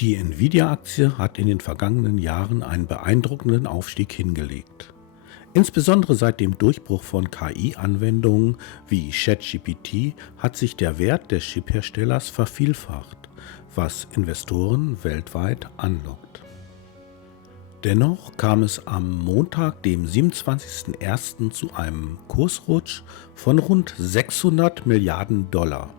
Die Nvidia-Aktie hat in den vergangenen Jahren einen beeindruckenden Aufstieg hingelegt. Insbesondere seit dem Durchbruch von KI-Anwendungen wie ChatGPT hat sich der Wert des Chipherstellers vervielfacht, was Investoren weltweit anlockt. Dennoch kam es am Montag, dem 27.01. zu einem Kursrutsch von rund 600 Milliarden Dollar.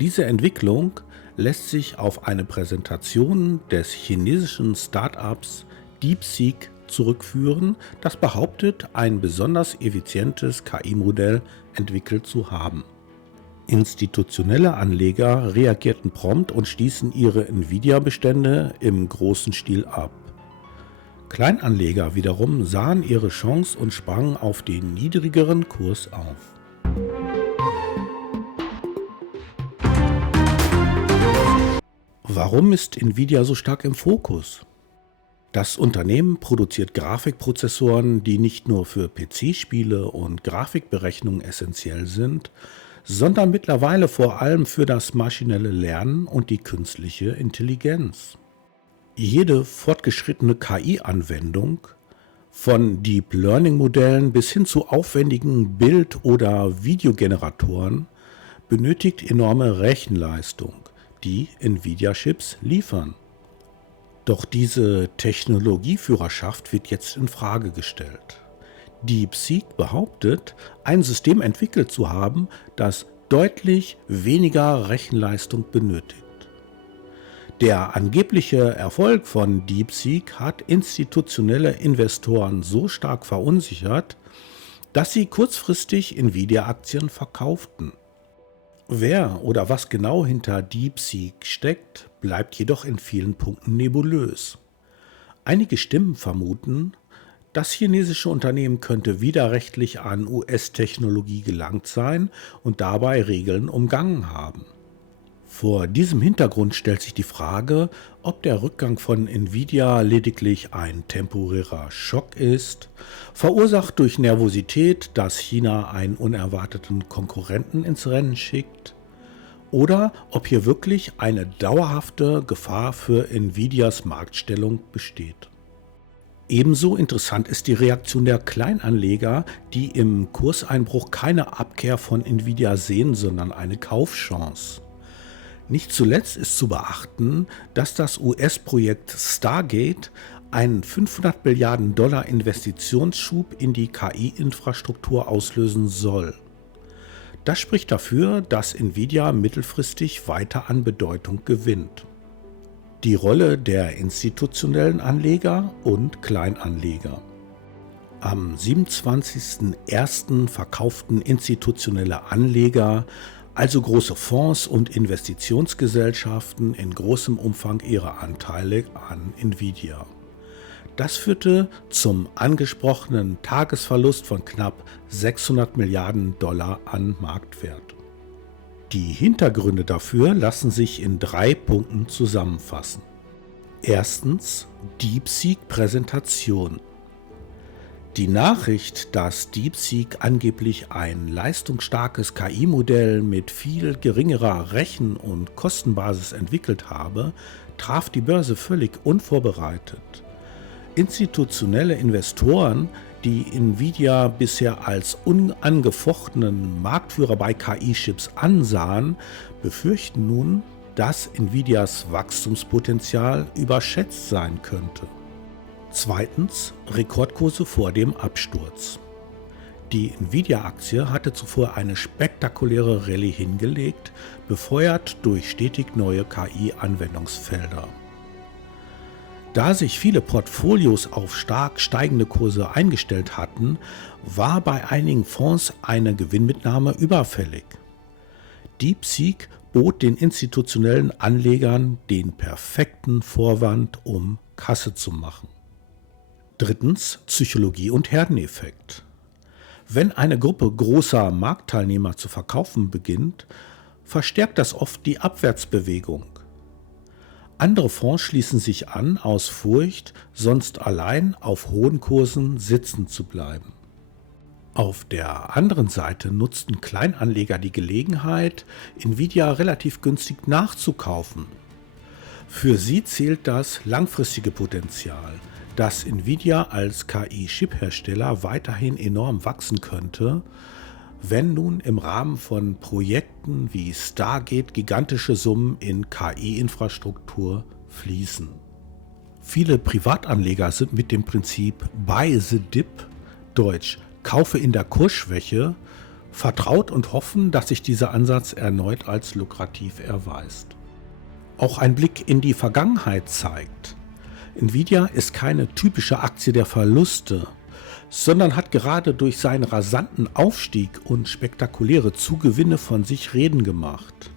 Diese Entwicklung lässt sich auf eine Präsentation des chinesischen Start-ups DeepSeek zurückführen, das behauptet, ein besonders effizientes KI-Modell entwickelt zu haben. Institutionelle Anleger reagierten prompt und stießen ihre Nvidia-Bestände im großen Stil ab. Kleinanleger wiederum sahen ihre Chance und sprangen auf den niedrigeren Kurs auf. Warum ist Nvidia so stark im Fokus? Das Unternehmen produziert Grafikprozessoren, die nicht nur für PC-Spiele und Grafikberechnungen essentiell sind, sondern mittlerweile vor allem für das maschinelle Lernen und die künstliche Intelligenz. Jede fortgeschrittene KI-Anwendung, von Deep Learning-Modellen bis hin zu aufwendigen Bild- oder Videogeneratoren, benötigt enorme Rechenleistung, die Nvidia-Chips liefern. Doch diese Technologieführerschaft wird jetzt in Frage gestellt. DeepSeek behauptet, ein System entwickelt zu haben, das deutlich weniger Rechenleistung benötigt. Der angebliche Erfolg von DeepSeek hat institutionelle Investoren so stark verunsichert, dass sie kurzfristig Nvidia-Aktien verkauften. Wer oder was genau hinter DeepSeek steckt, bleibt jedoch in vielen Punkten nebulös. Einige Stimmen vermuten, das chinesische Unternehmen könnte widerrechtlich an US-Technologie gelangt sein und dabei Regeln umgangen haben. Vor diesem Hintergrund stellt sich die Frage, ob der Rückgang von Nvidia lediglich ein temporärer Schock ist, verursacht durch Nervosität, dass China einen unerwarteten Konkurrenten ins Rennen schickt, oder ob hier wirklich eine dauerhafte Gefahr für Nvidias Marktstellung besteht. Ebenso interessant ist die Reaktion der Kleinanleger, die im Kurseinbruch keine Abkehr von Nvidia sehen, sondern eine Kaufchance. Nicht zuletzt ist zu beachten, dass das US-Projekt Stargate einen 500 Milliarden Dollar Investitionsschub in die KI-Infrastruktur auslösen soll. Das spricht dafür, dass Nvidia mittelfristig weiter an Bedeutung gewinnt. Die Rolle der institutionellen Anleger und Kleinanleger. Am 27.01. verkauften institutionelle Anleger, also große Fonds und Investitionsgesellschaften, in großem Umfang ihre Anteile an Nvidia. Das führte zum angesprochenen Tagesverlust von knapp 600 Milliarden Dollar an Marktwert. Die Hintergründe dafür lassen sich in 3 Punkten zusammenfassen. Erstens, DeepSeek-Präsentation. Die Nachricht, dass DeepSeek angeblich ein leistungsstarkes KI-Modell mit viel geringerer Rechen- und Kostenbasis entwickelt habe, traf die Börse völlig unvorbereitet. Institutionelle Investoren, die Nvidia bisher als unangefochtenen Marktführer bei KI-Chips ansahen, befürchten nun, dass Nvidias Wachstumspotenzial überschätzt sein könnte. Zweitens, Rekordkurse vor dem Absturz. Die Nvidia-Aktie hatte zuvor eine spektakuläre Rallye hingelegt, befeuert durch stetig neue KI-Anwendungsfelder. Da sich viele Portfolios auf stark steigende Kurse eingestellt hatten, war bei einigen Fonds eine Gewinnmitnahme überfällig. DeepSeek bot den institutionellen Anlegern den perfekten Vorwand, um Kasse zu machen. Drittens, Psychologie und Herdeneffekt. Wenn eine Gruppe großer Marktteilnehmer zu verkaufen beginnt, verstärkt das oft die Abwärtsbewegung. Andere Fonds schließen sich an aus Furcht, sonst allein auf hohen Kursen sitzen zu bleiben. Auf der anderen Seite nutzten Kleinanleger die Gelegenheit, Nvidia relativ günstig nachzukaufen. Für sie zählt das langfristige Potenzial, dass Nvidia als KI-Chip-Hersteller weiterhin enorm wachsen könnte, wenn nun im Rahmen von Projekten wie Stargate gigantische Summen in KI-Infrastruktur fließen. Viele Privatanleger sind mit dem Prinzip Buy the Dip, Deutsch Kaufe in der Kursschwäche, vertraut und hoffen, dass sich dieser Ansatz erneut als lukrativ erweist. Auch ein Blick in die Vergangenheit zeigt: Nvidia ist keine typische Aktie der Verluste, sondern hat gerade durch seinen rasanten Aufstieg und spektakuläre Zugewinne von sich reden gemacht.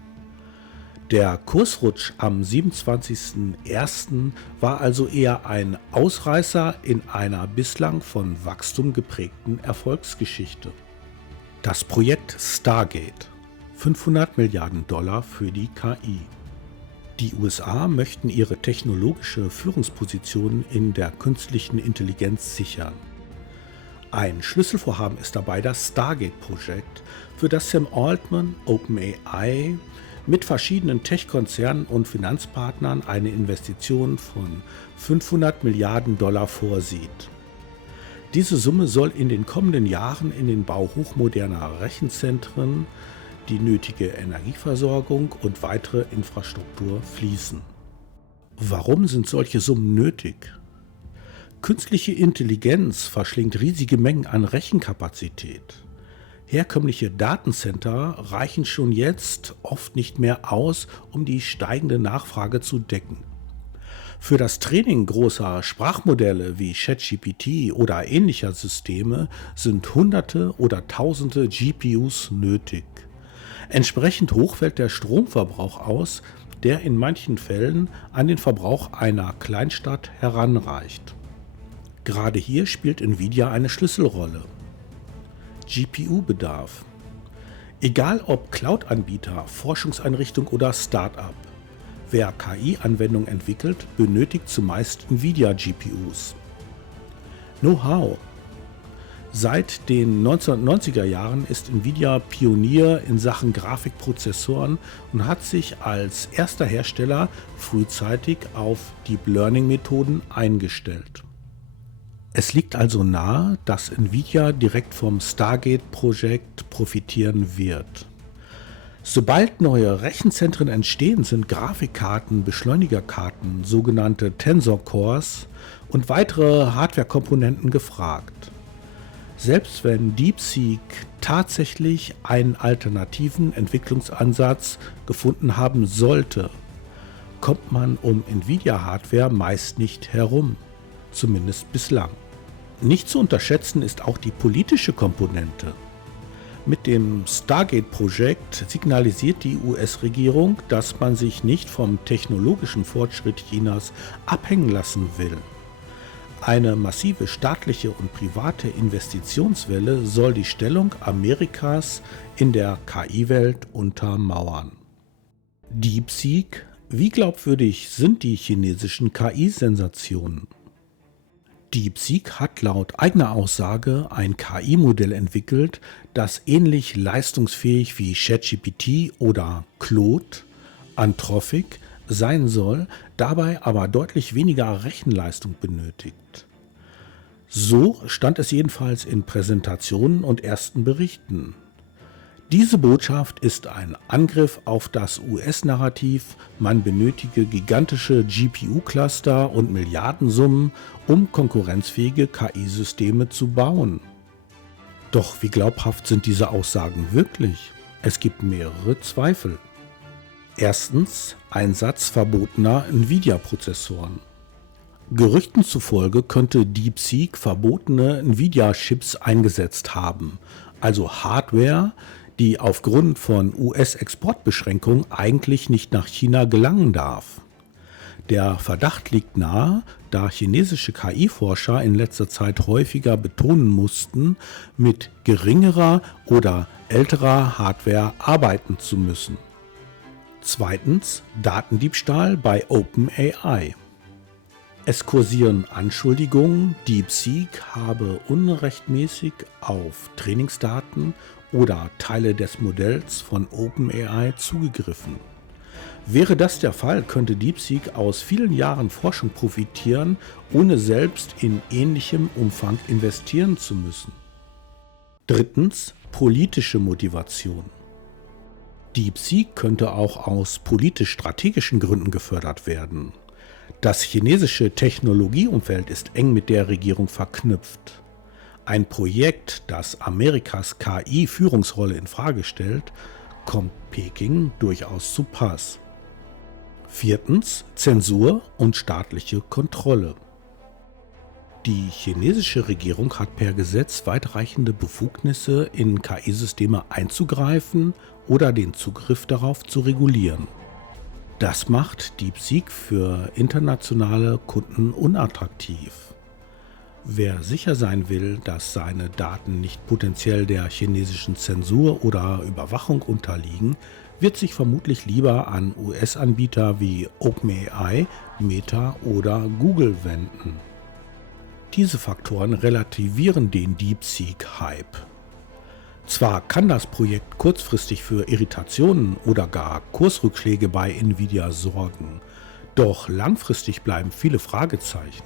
Der Kursrutsch am 27.01. war also eher ein Ausreißer in einer bislang von Wachstum geprägten Erfolgsgeschichte. Das Projekt Stargate, 500 Milliarden Dollar für die KI. Die USA möchten ihre technologische Führungsposition in der künstlichen Intelligenz sichern. Ein Schlüsselvorhaben ist dabei das Stargate-Projekt, für das Sam Altman, OpenAI, mit verschiedenen Tech-Konzernen und Finanzpartnern eine Investition von 500 Milliarden Dollar vorsieht. Diese Summe soll in den kommenden Jahren in den Bau hochmoderner Rechenzentren, die nötige Energieversorgung und weitere Infrastruktur fließen. Warum sind solche Summen nötig? Künstliche Intelligenz verschlingt riesige Mengen an Rechenkapazität. Herkömmliche Datencenter reichen schon jetzt oft nicht mehr aus, um die steigende Nachfrage zu decken. Für das Training großer Sprachmodelle wie ChatGPT oder ähnlicher Systeme sind Hunderte oder Tausende GPUs nötig. Entsprechend hoch fällt der Stromverbrauch aus, der in manchen Fällen an den Verbrauch einer Kleinstadt heranreicht. Gerade hier spielt Nvidia eine Schlüsselrolle. GPU-Bedarf. Egal ob Cloud-Anbieter, Forschungseinrichtung oder Start-up, wer KI-Anwendungen entwickelt, benötigt zumeist Nvidia-GPUs. Know-how. Seit den 1990er Jahren ist Nvidia Pionier in Sachen Grafikprozessoren und hat sich als erster Hersteller frühzeitig auf Deep Learning-Methoden eingestellt. Es liegt also nahe, dass Nvidia direkt vom Stargate-Projekt profitieren wird. Sobald neue Rechenzentren entstehen, sind Grafikkarten, Beschleunigerkarten, sogenannte Tensor Cores und weitere Hardwarekomponenten gefragt. Selbst wenn DeepSeek tatsächlich einen alternativen Entwicklungsansatz gefunden haben sollte, kommt man um Nvidia-Hardware meist nicht herum, zumindest bislang. Nicht zu unterschätzen ist auch die politische Komponente. Mit dem Stargate-Projekt signalisiert die US-Regierung, dass man sich nicht vom technologischen Fortschritt Chinas abhängen lassen will. Eine massive staatliche und private Investitionswelle soll die Stellung Amerikas in der KI-Welt untermauern. DeepSeek: Wie glaubwürdig sind die chinesischen KI-Sensationen? DeepSeek hat laut eigener Aussage ein KI-Modell entwickelt, das ähnlich leistungsfähig wie ChatGPT oder Claude, Anthropic, sein soll, dabei aber deutlich weniger Rechenleistung benötigt. So stand es jedenfalls in Präsentationen und ersten Berichten. Diese Botschaft ist ein Angriff auf das US-Narrativ, man benötige gigantische GPU-Cluster und Milliardensummen, um konkurrenzfähige KI-Systeme zu bauen. Doch wie glaubhaft sind diese Aussagen wirklich? Es gibt mehrere Zweifel. Erstens: Einsatz verbotener Nvidia-Prozessoren. Gerüchten zufolge könnte DeepSeek verbotene Nvidia-Chips eingesetzt haben, also Hardware, die aufgrund von US-Exportbeschränkungen eigentlich nicht nach China gelangen darf. Der Verdacht liegt nahe, da chinesische KI-Forscher in letzter Zeit häufiger betonen mussten, mit geringerer oder älterer Hardware arbeiten zu müssen. Zweitens: Datendiebstahl bei OpenAI. Es kursieren Anschuldigungen, DeepSeek habe unrechtmäßig auf Trainingsdaten oder Teile des Modells von OpenAI zugegriffen. Wäre das der Fall, könnte DeepSeek aus vielen Jahren Forschung profitieren, ohne selbst in ähnlichem Umfang investieren zu müssen. Drittens, politische Motivation. DeepSeek könnte auch aus politisch-strategischen Gründen gefördert werden. Das chinesische Technologieumfeld ist eng mit der Regierung verknüpft. Ein Projekt, das Amerikas KI-Führungsrolle in Frage stellt, kommt Peking durchaus zu Pass. Viertens, Zensur und staatliche Kontrolle. Die chinesische Regierung hat per Gesetz weitreichende Befugnisse, in KI-Systeme einzugreifen oder den Zugriff darauf zu regulieren. Das macht DeepSeek für internationale Kunden unattraktiv. Wer sicher sein will, dass seine Daten nicht potenziell der chinesischen Zensur oder Überwachung unterliegen, wird sich vermutlich lieber an US-Anbieter wie OpenAI, Meta oder Google wenden. Diese Faktoren relativieren den DeepSeek-Hype. Zwar kann das Projekt kurzfristig für Irritationen oder gar Kursrückschläge bei Nvidia sorgen, doch langfristig bleiben viele Fragezeichen.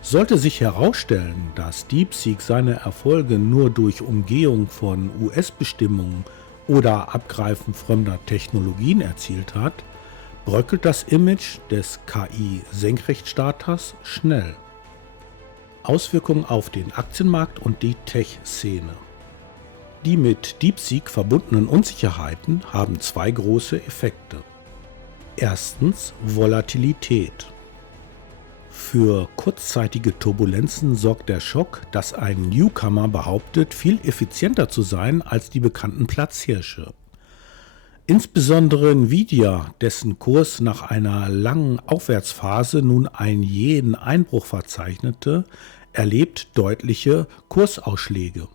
Sollte sich herausstellen, dass DeepSeek seine Erfolge nur durch Umgehung von US-Bestimmungen oder Abgreifen fremder Technologien erzielt hat, bröckelt das Image des KI-Senkrechtstarters schnell. Auswirkungen auf den Aktienmarkt und die Tech-Szene. Die mit DeepSeek verbundenen Unsicherheiten haben zwei große Effekte. Erstens Volatilität. Für kurzzeitige Turbulenzen sorgt der Schock, dass ein Newcomer behauptet, viel effizienter zu sein als die bekannten Platzhirsche. Insbesondere Nvidia, dessen Kurs nach einer langen Aufwärtsphase nun einen jähen Einbruch verzeichnete, erlebt deutliche Kursausschläge.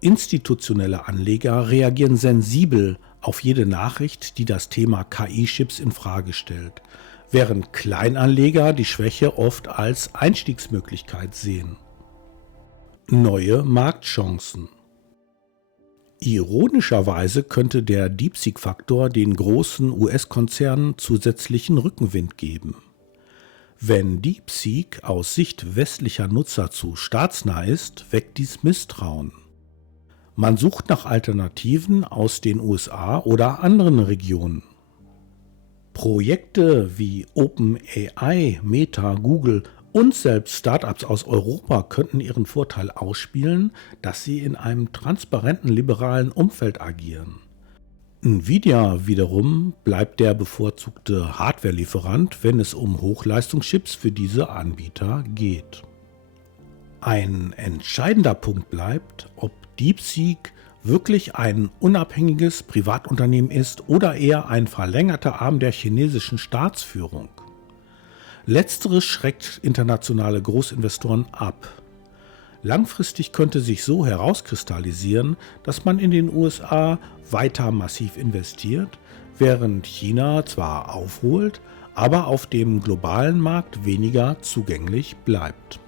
Institutionelle Anleger reagieren sensibel auf jede Nachricht, die das Thema KI-Chips in Frage stellt, während Kleinanleger die Schwäche oft als Einstiegsmöglichkeit sehen. Neue Marktchancen. Ironischerweise könnte der DeepSeek-Faktor den großen US-Konzernen zusätzlichen Rückenwind geben. Wenn DeepSeek aus Sicht westlicher Nutzer zu staatsnah ist, weckt dies Misstrauen. Man sucht nach Alternativen aus den USA oder anderen Regionen. Projekte wie OpenAI, Meta, Google und selbst Startups aus Europa könnten ihren Vorteil ausspielen, dass sie in einem transparenten liberalen Umfeld agieren. Nvidia wiederum bleibt der bevorzugte Hardware-Lieferant, wenn es um Hochleistungschips für diese Anbieter geht. Ein entscheidender Punkt bleibt, ob DeepSeek wirklich ein unabhängiges Privatunternehmen ist oder eher ein verlängerter Arm der chinesischen Staatsführung. Letzteres schreckt internationale Großinvestoren ab. Langfristig könnte sich so herauskristallisieren, dass man in den USA weiter massiv investiert, während China zwar aufholt, aber auf dem globalen Markt weniger zugänglich bleibt.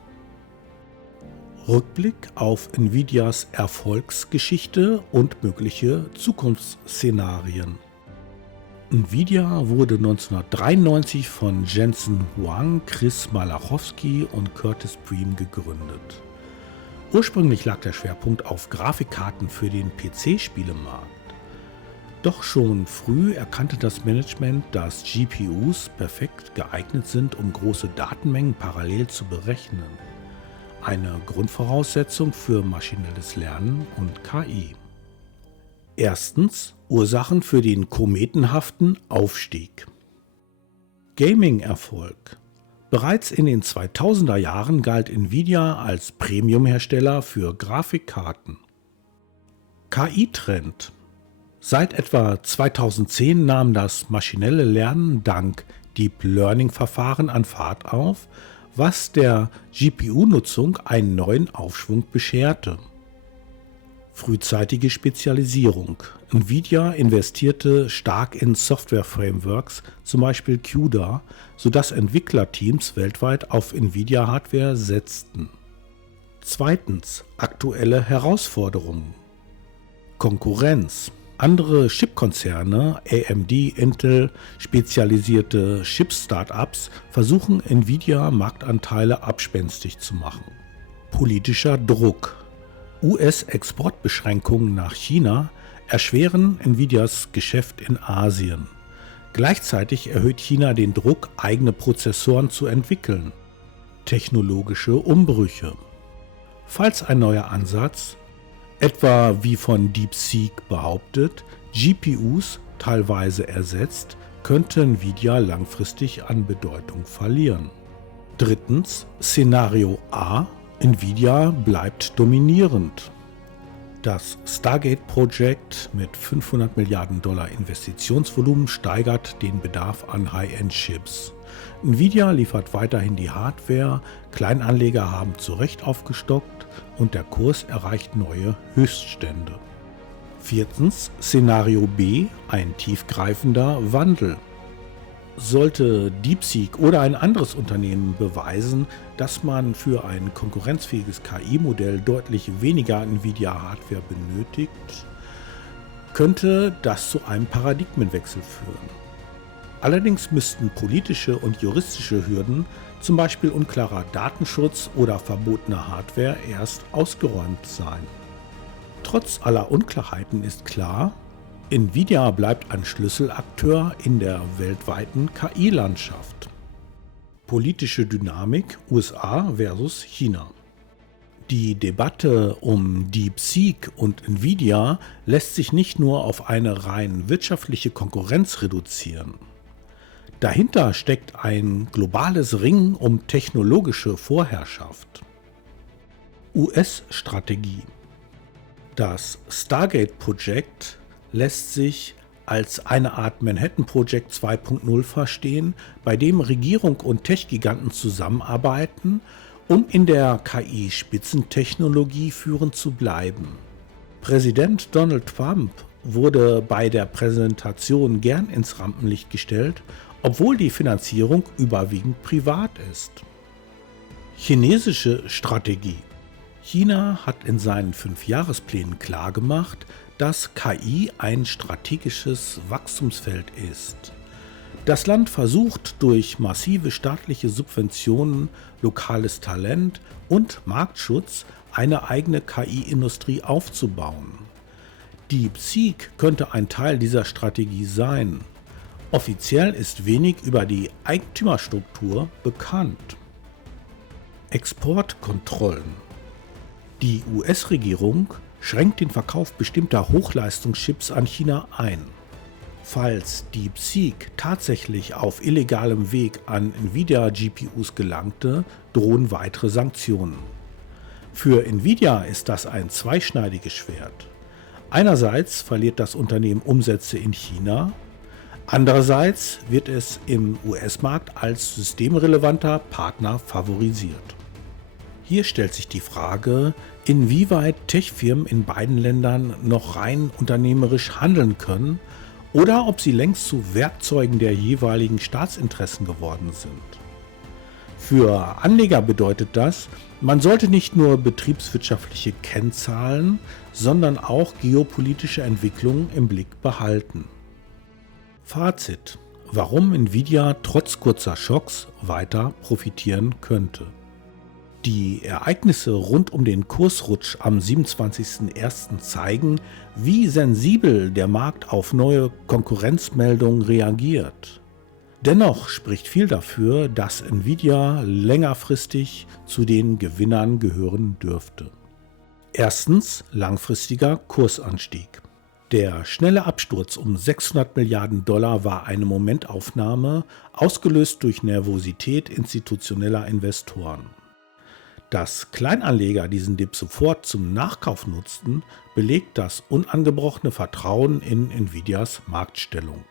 Rückblick auf Nvidias Erfolgsgeschichte und mögliche Zukunftsszenarien. Nvidia wurde 1993 von Jensen Huang, Chris Malachowski und Curtis Bream gegründet. Ursprünglich lag der Schwerpunkt auf Grafikkarten für den PC-Spielemarkt. Doch schon früh erkannte das Management, dass GPUs perfekt geeignet sind, um große Datenmengen parallel zu berechnen. Eine Grundvoraussetzung für maschinelles Lernen und KI. Erstens Ursachen für den kometenhaften Aufstieg. Gaming-Erfolg. Bereits in den 2000er Jahren galt Nvidia als Premium-Hersteller für Grafikkarten. KI-Trend. Seit etwa 2010 nahm das maschinelle Lernen dank Deep Learning-Verfahren an Fahrt auf, was der GPU-Nutzung einen neuen Aufschwung bescherte. Frühzeitige Spezialisierung. Nvidia investierte stark in Software-Frameworks, zum Beispiel CUDA, sodass Entwicklerteams weltweit auf Nvidia-Hardware setzten. Zweitens. Aktuelle Herausforderungen. Konkurrenz. Andere Chipkonzerne, AMD, Intel, spezialisierte Chip-Startups versuchen Nvidia Marktanteile abspenstig zu machen. Politischer Druck. US-Exportbeschränkungen nach China erschweren Nvidias Geschäft in Asien. Gleichzeitig erhöht China den Druck, eigene Prozessoren zu entwickeln. Technologische Umbrüche. Falls ein neuer Ansatz, etwa wie von DeepSeek behauptet, GPUs teilweise ersetzt, könnte Nvidia langfristig an Bedeutung verlieren. Drittens, Szenario A: Nvidia bleibt dominierend. Das Stargate-Projekt mit 500 Milliarden Dollar Investitionsvolumen steigert den Bedarf an High-End-Chips. Nvidia liefert weiterhin die Hardware, Kleinanleger haben zu Recht aufgestockt und der Kurs erreicht neue Höchststände. Viertens, Szenario B: ein tiefgreifender Wandel. Sollte DeepSeek oder ein anderes Unternehmen beweisen, dass man für ein konkurrenzfähiges KI-Modell deutlich weniger Nvidia-Hardware benötigt, könnte das zu einem Paradigmenwechsel führen. Allerdings müssten politische und juristische Hürden, zum Beispiel unklarer Datenschutz oder verbotene Hardware, erst ausgeräumt sein. Trotz aller Unklarheiten ist klar, Nvidia bleibt ein Schlüsselakteur in der weltweiten KI-Landschaft. Politische Dynamik USA versus China. Die Debatte um DeepSeek und Nvidia lässt sich nicht nur auf eine rein wirtschaftliche Konkurrenz reduzieren. Dahinter steckt ein globales Ringen um technologische Vorherrschaft. US-Strategie. Das Stargate-Projekt lässt sich als eine Art Manhattan-Projekt 2.0 verstehen, bei dem Regierung und Tech-Giganten zusammenarbeiten, um in der KI-Spitzentechnologie führend zu bleiben. Präsident Donald Trump wurde bei der Präsentation gern ins Rampenlicht gestellt, obwohl die Finanzierung überwiegend privat ist. Chinesische Strategie. China hat in seinen 5-Jahresplänen klargemacht, dass KI ein strategisches Wachstumsfeld ist. Das Land versucht durch massive staatliche Subventionen, lokales Talent und Marktschutz eine eigene KI-Industrie aufzubauen. DeepSeek könnte ein Teil dieser Strategie sein. Offiziell ist wenig über die Eigentümerstruktur bekannt. Exportkontrollen. Die US-Regierung schränkt den Verkauf bestimmter Hochleistungschips an China ein. Falls DeepSeek tatsächlich auf illegalem Weg an Nvidia-GPUs gelangte, drohen weitere Sanktionen. Für Nvidia ist das ein zweischneidiges Schwert. Einerseits verliert das Unternehmen Umsätze in China, andererseits wird es im US-Markt als systemrelevanter Partner favorisiert. Hier stellt sich die Frage, inwieweit Tech-Firmen in beiden Ländern noch rein unternehmerisch handeln können oder ob sie längst zu Werkzeugen der jeweiligen Staatsinteressen geworden sind. Für Anleger bedeutet das, man sollte nicht nur betriebswirtschaftliche Kennzahlen, sondern auch geopolitische Entwicklungen im Blick behalten. Fazit: Warum Nvidia trotz kurzer Schocks weiter profitieren könnte. Die Ereignisse rund um den Kursrutsch am 27.01. zeigen, wie sensibel der Markt auf neue Konkurrenzmeldungen reagiert. Dennoch spricht viel dafür, dass Nvidia längerfristig zu den Gewinnern gehören dürfte. Erstens, langfristiger Kursanstieg. Der schnelle Absturz um 600 Milliarden Dollar war eine Momentaufnahme, ausgelöst durch Nervosität institutioneller Investoren. Dass Kleinanleger diesen Dip sofort zum Nachkauf nutzten, belegt das unangebrochene Vertrauen in Nvidias Marktstellung.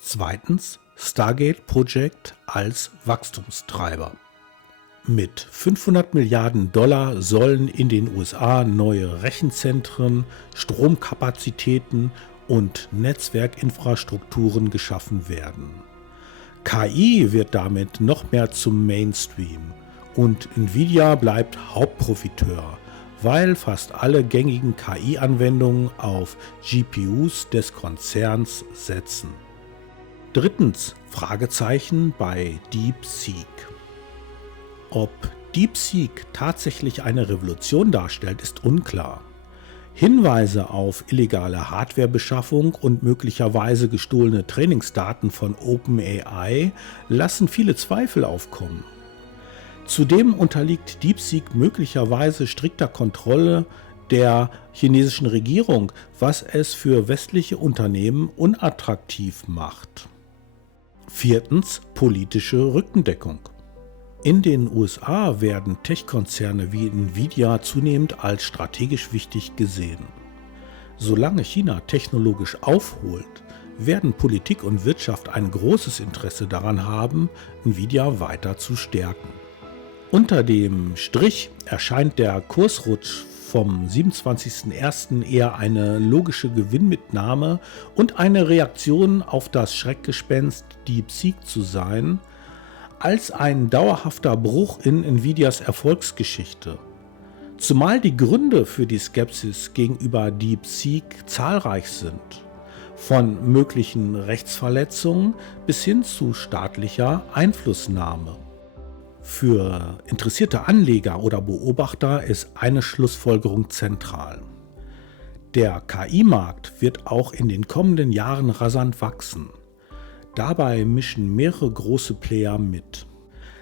Zweitens, Stargate-Projekt als Wachstumstreiber. Mit 500 Milliarden Dollar sollen in den USA neue Rechenzentren, Stromkapazitäten und Netzwerkinfrastrukturen geschaffen werden. KI wird damit noch mehr zum Mainstream und Nvidia bleibt Hauptprofiteur, weil fast alle gängigen KI-Anwendungen auf GPUs des Konzerns setzen. Drittens, Fragezeichen bei DeepSeek. Ob DeepSeek tatsächlich eine Revolution darstellt, ist unklar. Hinweise auf illegale Hardwarebeschaffung und möglicherweise gestohlene Trainingsdaten von OpenAI lassen viele Zweifel aufkommen. Zudem unterliegt DeepSeek möglicherweise strikter Kontrolle der chinesischen Regierung, was es für westliche Unternehmen unattraktiv macht. Viertens, politische Rückendeckung. In den USA werden Tech-Konzerne wie Nvidia zunehmend als strategisch wichtig gesehen. Solange China technologisch aufholt, werden Politik und Wirtschaft ein großes Interesse daran haben, Nvidia weiter zu stärken. Unter dem Strich erscheint der Kursrutsch vom 27.01. eher eine logische Gewinnmitnahme und eine Reaktion auf das Schreckgespenst DeepSeek zu sein, als ein dauerhafter Bruch in Nvidias Erfolgsgeschichte. Zumal die Gründe für die Skepsis gegenüber DeepSeek zahlreich sind, von möglichen Rechtsverletzungen bis hin zu staatlicher Einflussnahme. Für interessierte Anleger oder Beobachter ist eine Schlussfolgerung zentral. Der KI-Markt wird auch in den kommenden Jahren rasant wachsen. Dabei mischen mehrere große Player mit.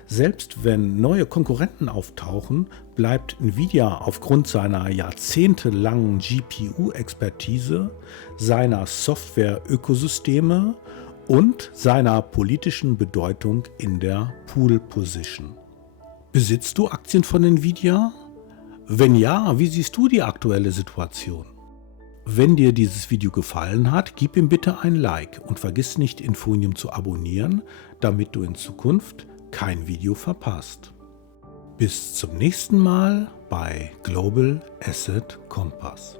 Selbst wenn neue Konkurrenten auftauchen, bleibt Nvidia aufgrund seiner jahrzehntelangen GPU-Expertise, seiner Software-Ökosysteme und seiner politischen Bedeutung in der Pool-Position. Besitzt du Aktien von Nvidia? Wenn ja, wie siehst du die aktuelle Situation? Wenn dir dieses Video gefallen hat, gib ihm bitte ein Like und vergiss nicht, Infonium zu abonnieren, damit du in Zukunft kein Video verpasst. Bis zum nächsten Mal bei Global Asset Compass.